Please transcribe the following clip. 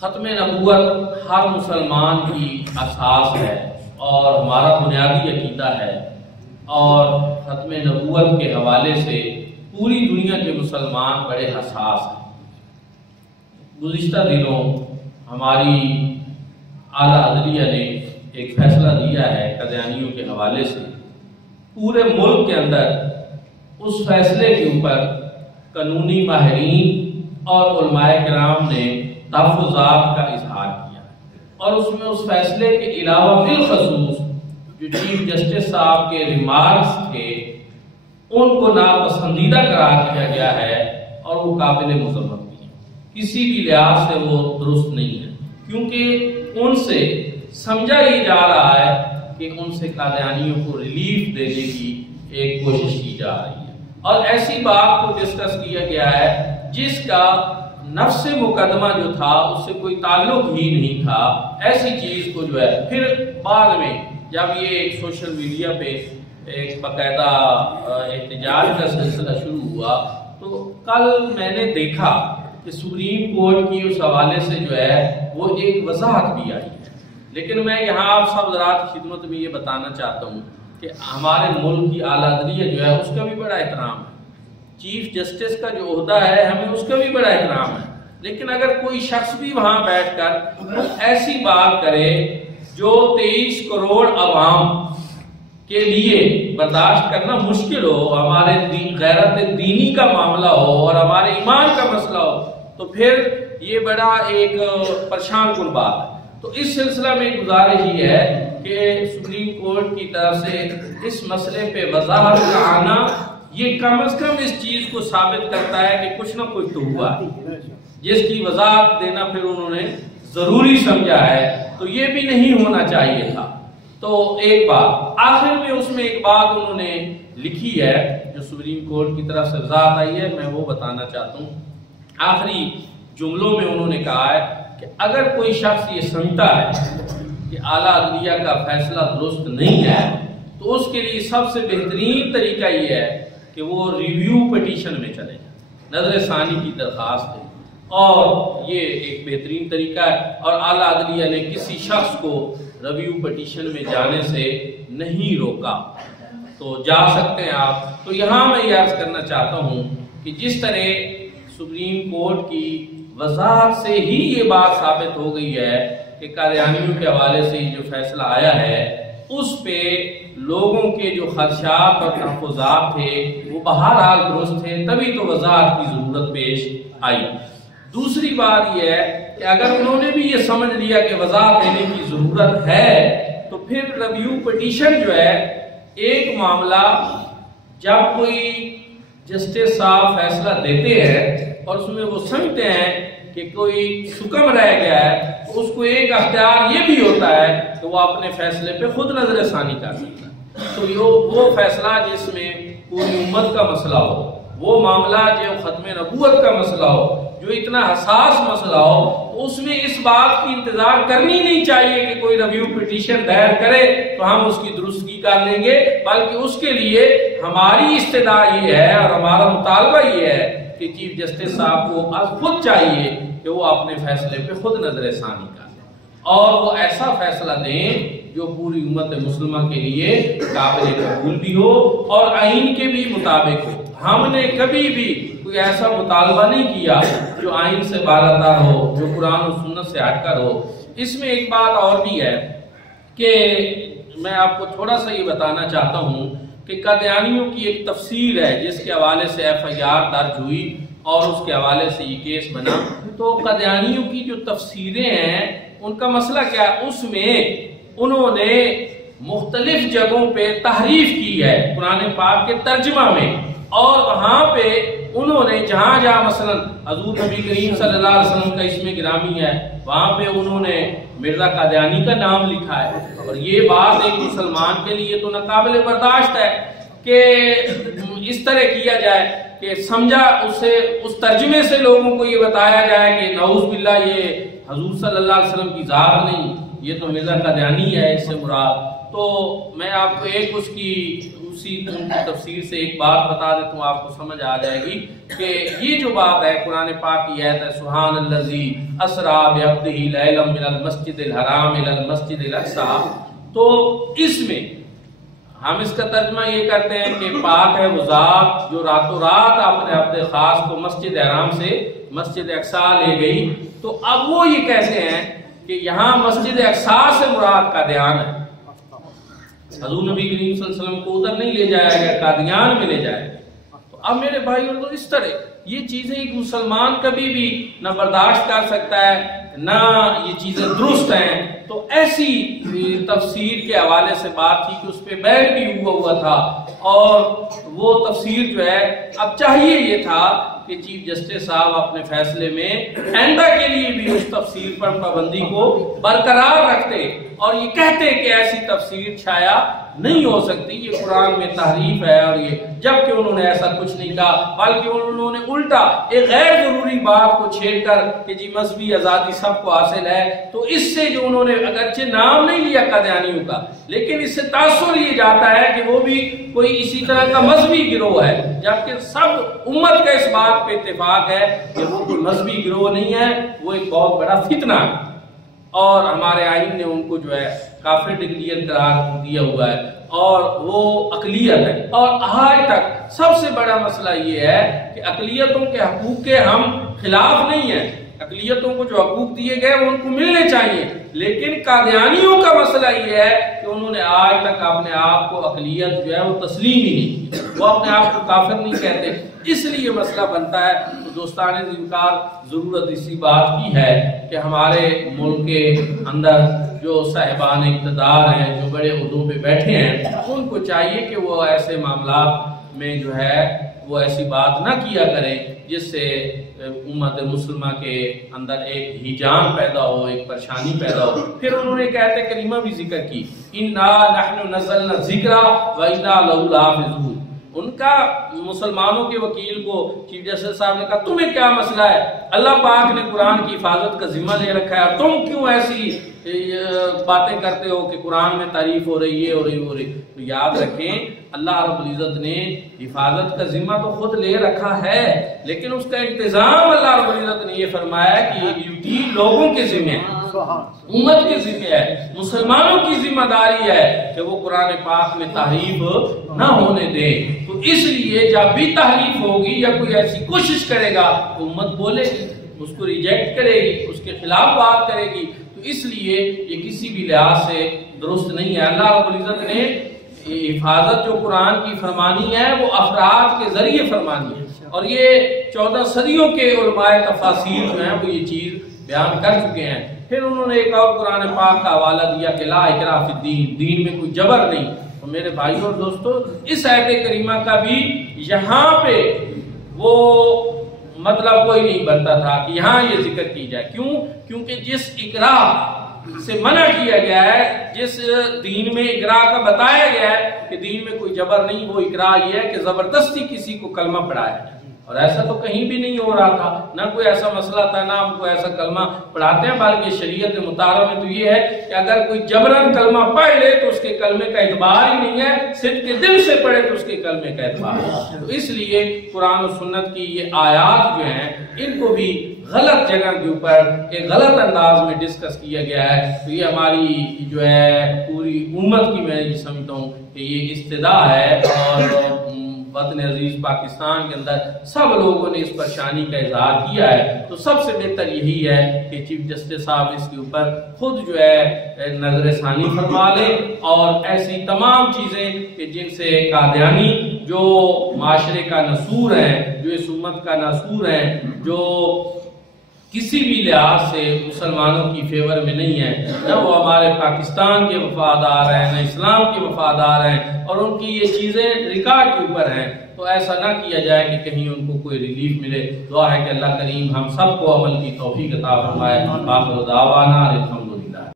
ختم نبوت ہر مسلمان کی اساس ہے اور ہمارا بنیادی عقیدہ ہے، اور ختم نبوت کے حوالے سے پوری دنیا کے مسلمان بڑے حساس ہیں۔ گزشتہ دنوں ہماری اعلیٰ عدلیہ نے ایک فیصلہ دیا ہے قادیانیوں کے حوالے سے۔ پورے ملک کے اندر اس فیصلے کے اوپر قانونی ماہرین اور علماء کرام نے تحفظات کا اظہار کیا، اور اس میں اس فیصلے کے علاوہ بالخصوص جو چیف جسٹس صاحب کے ریمارکس تھے ان کو ناپسندیدہ قرار دیا گیا ہے، اور وہ قابل مذمت بھی ہیں، کسی بھی لحاظ سے وہ درست نہیں ہے، کیونکہ ان سے سمجھا یہ جا رہا ہے کہ ان سے قادیانیوں کو ریلیف دینے کی ایک کوشش کی جا رہی ہے، اور ایسی بات کو ڈسکس کیا گیا ہے جس کا نفس مقدمہ جو تھا اس سے کوئی تعلق ہی نہیں تھا۔ ایسی چیز کو جو ہے پھر بعد میں جب یہ ایک سوشل میڈیا پہ ایک باقاعدہ احتجاج کا سلسلہ شروع ہوا، تو کل میں نے دیکھا کہ سپریم کورٹ کی اس حوالے سے جو ہے وہ ایک وضاحت بھی آئی ہے، لیکن میں یہاں آپ سب حضرات کی خدمت میں یہ بتانا چاہتا ہوں کہ ہمارے ملک کی اعلیٰ عدلیہ جو ہے اس کا بھی بڑا احترام ہے، چیف جسٹس کا جو عہدہ ہے ہمیں اس کا بھی بڑا احترام ہے، لیکن اگر کوئی شخص بھی وہاں بیٹھ کر ایسی بات کرے جو 23 کروڑ عوام کے لیے برداشت کرنا مشکل ہو، ہمارے غیرت دینی کا معاملہ ہو اور ہمارے ایمان کا مسئلہ ہو، تو پھر یہ بڑا ایک پریشان کن بات ہے۔ تو اس سلسلہ میں گزارش یہ ہے کہ سپریم کورٹ کی طرف سے اس مسئلے پہ وضاحت کا آنا یہ کم از کم اس چیز کو ثابت کرتا ہے کہ کچھ نہ کچھ تو ہوا ہے، جس کی وضاحت دینا پھر انہوں نے ضروری سمجھا ہے، تو یہ بھی نہیں ہونا چاہیے تھا۔ تو ایک بات آخر میں اس میں ایک بات انہوں نے لکھی ہے جو سپریم کورٹ کی طرف سے وضاحت آئی ہے، میں وہ بتانا چاہتا ہوں۔ آخری جملوں میں انہوں نے کہا ہے کہ اگر کوئی شخص یہ سمجھتا ہے کہ اعلیٰ عدلیہ کا فیصلہ درست نہیں ہے تو اس کے لیے سب سے بہترین طریقہ یہ ہے کہ وہ ریویو پٹیشن میں چلے جائیں، نظر ثانی کی درخواست دیں، اور یہ ایک بہترین طریقہ ہے، اور اعلیٰ عدلیہ نے کسی شخص کو ریویو پٹیشن میں جانے سے نہیں روکا، تو جا سکتے ہیں آپ۔ تو یہاں میں یہ عرض کرنا چاہتا ہوں کہ جس طرح سپریم کورٹ کی وضاحت سے ہی یہ بات ثابت ہو گئی ہے کہ قادیانیوں کے حوالے سے جو فیصلہ آیا ہے اس پہ لوگوں کے جو خدشات اور تحفظات تھے وہ بہرحال درست تھے، تبھی تو وضاحت کی ضرورت پیش آئی۔ دوسری بات یہ ہے کہ اگر انہوں نے بھی یہ سمجھ لیا کہ وضاحت دینے کی ضرورت ہے تو پھر ریویو پٹیشن جو ہے ایک معاملہ جب کوئی جسٹس صاحب فیصلہ دیتے ہیں اور اس میں وہ سمجھتے ہیں کہ کوئی حکم رہ گیا ہے تو اس کو ایک اختیار یہ بھی ہوتا ہے کہ وہ اپنے فیصلے پہ خود نظر ثانی کر سکتا ہے۔ تو وہ فیصلہ جس میں پوری امت کا مسئلہ ہو، وہ معاملہ جو ختم نبوت کا مسئلہ ہو، جو اتنا حساس مسئلہ ہو، اس میں اس بات کی انتظار کرنی نہیں چاہیے کہ کوئی ریویو پٹیشن دائر کرے تو ہم اس کی درستگی کر لیں گے، بلکہ اس کے لیے ہماری استدعا یہ ہے اور ہمارا مطالبہ یہ ہے کہ چیف جسٹس صاحب کو از خود چاہیے کہ وہ اپنے فیصلے پہ خود نظر ثانی کر لیں اور وہ ایسا فیصلہ دیں جو پوری امت مسلمہ کے لیے قابل قبول بھی ہو اور آئین کے بھی مطابق ہو۔ ہم نے کبھی بھی کوئی ایسا مطالبہ نہیں کیا جو آئین سے بالاتر ہو، جو قرآن و سنت سے ہٹ کر ہو۔ اس میں ایک بات اور بھی ہے کہ میں آپ کو تھوڑا سا یہ بتانا چاہتا ہوں کہ قادیانیوں کی ایک تفسیر ہے جس کے حوالے سے FIR درج ہوئی اور اس کے حوالے سے یہ کیس بنا۔ تو قادیانیوں کی جو تفسیریں ہیں ان کا مسئلہ کیا ہے، اس میں انہوں نے مختلف جگہوں پہ تحریف کی ہے قرآن پاک کے ترجمہ میں، اور وہاں پہ انہوں نے جہاں جہاں مثلا حضور نبی کریم صلی اللہ علیہ وسلم کا اسم گرامی ہے وہاں پہ انہوں نے مرزا قادیانی کا نام لکھا ہے، اور یہ بات ایک مسلمان کے لیے تو ناقابل برداشت ہے کہ اس طرح کیا جائے کہ سمجھا اس ترجمے سے لوگوں کو یہ بتایا جائے کہ نعوذ باللہ یہ حضور صلی اللہ علیہ وسلم کی ذات نہیں، یہ تو مرزا قادیانی ہے اس سے مراد۔ تو میں آپ کو ایک اس اسی ان کی تفسیر سے ایک بات بتا دیتا ہوں، آپ کو سمجھ آ جائے گی کہ یہ جو بات ہے قرآن پاک کی آیت ہے سبحان الذی اسری بعبدہ لیلا من المسجد الحرام الی المسجد الاقصی، تو اس میں ہم اس کا ترجمہ یہ کرتے ہیں کہ پاک ہے وہ ذات جو راتوں رات اپنے عبد خاص کو مسجد حرام سے مسجد اقصی لے گئی۔ تو اب وہ یہ کیسے ہیں کہ یہاں مسجد اقصی سے مراد قادیان ہے، حضور نبی کریم صلی اللہ علیہ وسلم کو ادھر نہیں لے جایا گیا، قادیان میں لے جایا گیا۔ تو اب میرے بھائیوں تو اس طرح یہ چیزیں ایک مسلمان کبھی بھی نہ برداشت کر سکتا ہے نہ یہ چیزیں درست ہیں۔ تو ایسی تفسیر کے حوالے سے بات تھی کہ اس پہ بیل بھی ہوا تھا، اور وہ تفسیر جو ہے اب چاہیے یہ تھا کہ چیف جسٹس صاحب اپنے فیصلے میں آئندہ کے لیے بھی اس تفسیر پر پابندی کو برقرار رکھتے اور یہ کہتے کہ ایسی تفسیر شائع نہیں ہو سکتی، یہ قرآن میں تحریف ہے، اور یہ جبکہ انہوں نے ایسا کچھ نہیں کہا، بلکہ انہوں نے الٹا ایک غیر ضروری بات کو چھیڑ کر کہ جی مذہبی آزادی سب کو حاصل ہے، تو اس سے جو انہوں نے اگرچہ نام نہیں لیا قادیانیوں کا، لیکن اس سے تاثر یہ جاتا ہے کہ وہ بھی کوئی اسی طرح کا مذہبی گروہ ہے، جبکہ سب امت کا اس بات پہ اتفاق ہے کہ وہ کوئی مذہبی گروہ نہیں ہے، وہ ایک بہت بڑا فتنہ ہے، اور ہمارے آئین نے ان کو جو ہے کافر ڈکلیئر قرار دیا ہوا ہے، اور وہ اقلیت ہے۔ اور آج تک سب سے بڑا مسئلہ یہ ہے کہ اقلیتوں کے حقوق کے ہم خلاف نہیں ہیں، اقلیتوں کو جو حقوق دیے گئے وہ ان کو ملنے چاہیے، لیکن قادیانیوں کا مسئلہ یہ ہے کہ انہوں نے آج تک اپنے آپ کو اقلیت جو ہے وہ تسلیم ہی نہیں کی، وہ اپنے آپ کو کافر نہیں کہتے، اس لیے مسئلہ بنتا ہے۔ تو دوستان ذمکار ضرورت اسی بات کی ہے کہ ہمارے ملک کے اندر جو صاحبان اقتدار ہیں، جو بڑے عہدوں پہ بیٹھے ہیں، ان کو چاہیے کہ وہ ایسے معاملات میں جو ہے وہ ایسی بات نہ کیا کریں جس سے امت مسلمہ کے اندر ایک ہیجان پیدا ہو، ایک پریشانی پیدا ہو۔ پھر انہوں نے آیت کریمہ بھی ذکر کی، اِنَّا نَحْنُ نَزَّلْنَا الذِّکْرَ وَإِنَّا لَهُ لَحَافِظُونَ۔ ان کا مسلمانوں کے وکیل کو چیف جسٹس صاحب نے کہا تمہیں کیا مسئلہ ہے، اللہ پاک نے قرآن کی حفاظت کا ذمہ لے رکھا ہے، تم کیوں ایسی باتیں کرتے ہو کہ قرآن میں تعریف ہو رہی ہے، ہو رہی۔ تو یاد رکھیں اللہ رب العزت نے حفاظت کا ذمہ تو خود لے رکھا ہے، لیکن اس کا انتظام اللہ رب العزت نے یہ فرمایا کہ یہ ڈیوٹی لوگوں کے ذمہ ہے، امت کے ذمہ ہے، مسلمانوں کی ذمہ داری ہے کہ وہ قرآن پاک میں تحریف نہ ہونے دے۔ تو اس لیے جب بھی تحریف ہوگی یا کوئی ایسی کوشش کرے گا تو امت بولے گی، اس کو ریجیکٹ کرے گی، اس کے خلاف بات کرے گی۔ تو اس لیے یہ کسی بھی لحاظ سے درست نہیں ہے۔ اللہ رب العزت نے حفاظت جو قرآن کی فرمانی ہے وہ افراد کے ذریعے فرمانی ہے، اور یہ 14 صدیوں کے علماء تفاسیر جو ہیں وہ یہ چیز بیان کر چکے ہیں۔ پھر انہوں نے ایک اور قرآن پاک کا حوالہ دیا کہ لا اکراہ فی الدین، دین میں کوئی جبر نہیں۔ تو میرے بھائیوں اور دوستو اس آیت کریمہ کا بھی یہاں پہ وہ مطلب کوئی نہیں بنتا تھا کہ یہاں یہ ذکر کی جائے، کیوں؟ کیونکہ جس اکراہ سے منع کیا گیا ہے، جس دین میں اکراہ کا بتایا گیا ہے کہ دین میں کوئی جبر نہیں، وہ اکراہ یہ ہے کہ زبردستی کسی کو کلمہ پڑھایا جائے، اور ایسا تو کہیں بھی نہیں ہو رہا تھا، نہ کوئی ایسا مسئلہ تھا، نہ ہم کو ایسا کلمہ پڑھاتے ہیں، بلکہ شریعت مطالعہ میں تو یہ ہے کہ اگر کوئی جبرن کلمہ پڑھ لے تو اس کے کلمے کا اعتبار ہی نہیں ہے، صدق کے دل سے پڑھے تو اس کے کلمے کا اعتبار ہے۔ تو اس لیے قرآن و سنت کی یہ آیات جو ہیں ان کو بھی غلط جگہ کے اوپر ایک غلط انداز میں ڈسکس کیا گیا ہے۔ تو یہ ہماری جو ہے پوری امت کی میں یہ سمجھتا ہوں کہ یہ استدعا ہے، اور وطن عزیز پاکستان کے اندر سب لوگوں نے اس پریشانی کا اظہار کیا ہے۔ تو سب سے بہتر یہی ہے کہ چیف جسٹس صاحب اس کے اوپر خود جو ہے نظر ثانی فرما لے، اور ایسی تمام چیزیں کہ جن سے قادیانی جو معاشرے کا نسور ہیں، جو اس امت کا نسور ہیں، جو کسی بھی لحاظ سے مسلمانوں کی فیور میں نہیں ہے، نہ وہ ہمارے پاکستان کے وفادار ہیں، نہ اسلام کے وفادار ہیں، اور ان کی یہ چیزیں ریکارڈ کے اوپر ہیں، تو ایسا نہ کیا جائے کہ کہیں ان کو کوئی ریلیف ملے۔ دعا ہے کہ اللہ کریم ہم سب کو عمل کی توفیق عطا فرمائے۔ آخر دعوانا